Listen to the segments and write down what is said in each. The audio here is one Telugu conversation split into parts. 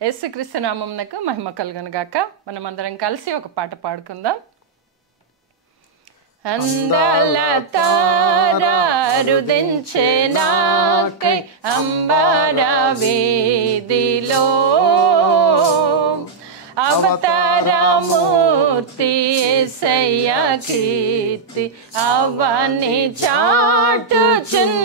యేసుక్రీస్తు నామమునకు మహిమ కలుగును గాక. మనమందరం కలిసి ఒక పాట పాడుకుందాం. అందాల తారారుదించే నాకై అంబర వీధిలో అవతారమూర్తి యేసయ్య కీర్తి అవని చాటుచున్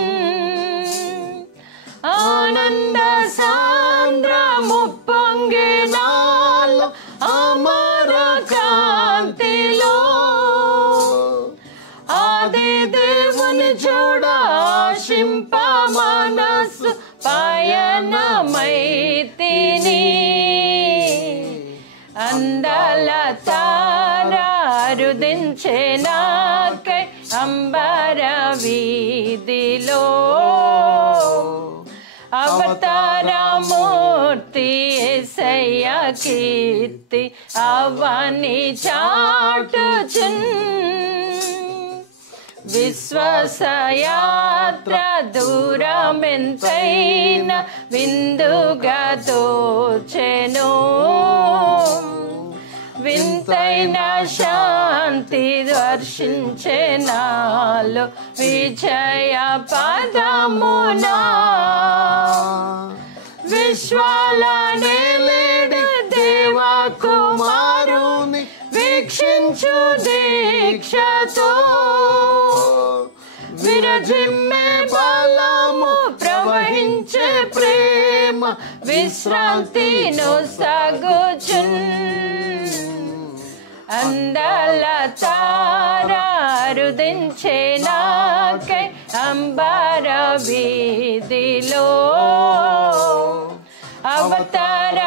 ఆనంద సాంద్రము పొంగినాలో అమర కాంతిలో ఆది దేవుని చూడాశింప మనసు పయనమైతిని అందాల తారారుదించే నాకై అంబర వీధిలో అవతారమూర్తి యేసయ్య కీర్తి అవని చాటుచున్ విశ్వాసయాత్ర దూరమెంతైన విందుగా తోచెను వింతైన శాంతి దర్శించే నాలో విజయ పదమునా విశ్వాల నేలేడి దేవా కుమారుని వీక్షించు దీక్షతో విరజిమ్మే బలము ప్రవహించే ప్రేమ విశ్రాంతిను సాగుచున్ అందాల తారారుదించే నాకై అంబర వీధిలో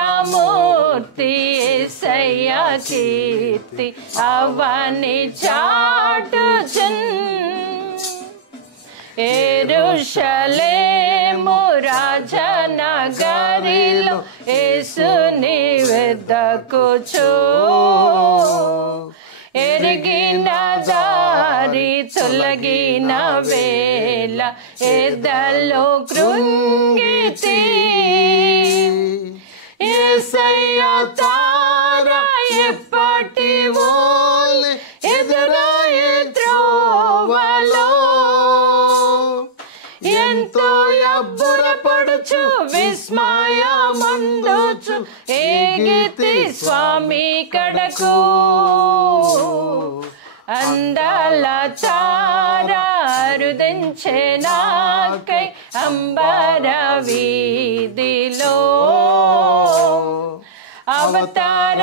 అవతారమూర్తి యేసయ్య కీర్తి అవని చాటుచున్ యెరూషలేము రాజనగరిలో యేసుని వెదకుచు ఎరిగిన దారి తొలగిన వేళ ఎదలో కృంగితి యేసయ్య తార ఎప్పటి వోలే ఎదురాయే త్రోవలో ఎంతో అబ్బురపడుచు విస్మయమందుచు ఏగితి స్వామి కడకు అందాల తారారుదించే నాకై అంబర వీధిలో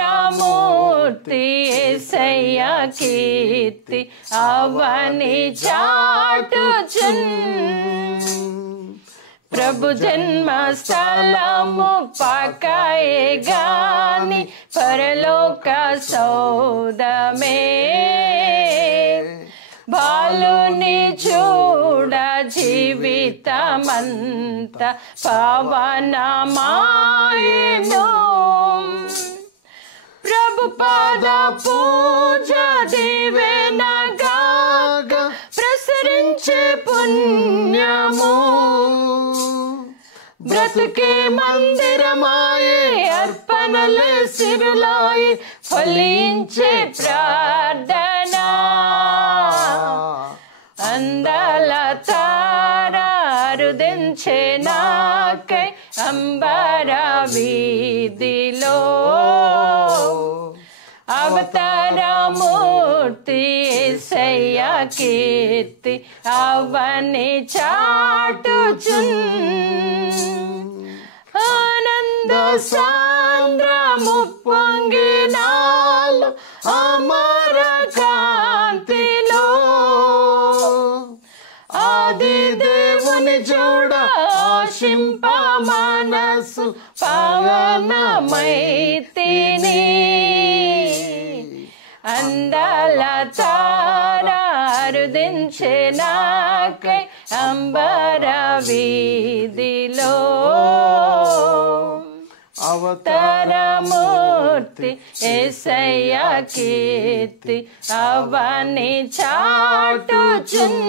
అవతారమూర్తి యేసయ్య కీర్తి అవని చాటుచున్ ప్రభు జన్మ స్థలము పకాయే గాని పరలోక సౌదమే బాలుని చూడ జీవితమంత పవనమాయెను ప్రభు పాద పూజ దీవెనగా ప్రసరించే పుణ్యము బ్రతుకే మందిరమాయే అర్పణలే సిరులాయే ఫలించే ప్రార్థన అందాల తారారుదించే నాకై అంబర వీధిలో అవతారమూర్తి యేసయ్య కీర్తి అవని చాటుచున్ ఆనంద సాంద్రము పొంగినాలో అమర కాంతిలో ఆది దేవుని చూడ ఆశింప మనసు పవనమైతిని అందాల తారారుదించే నాకై అంబర వీధిలో అవతారమూర్తి యేసయ్య కీర్తి అవని చాటుచున్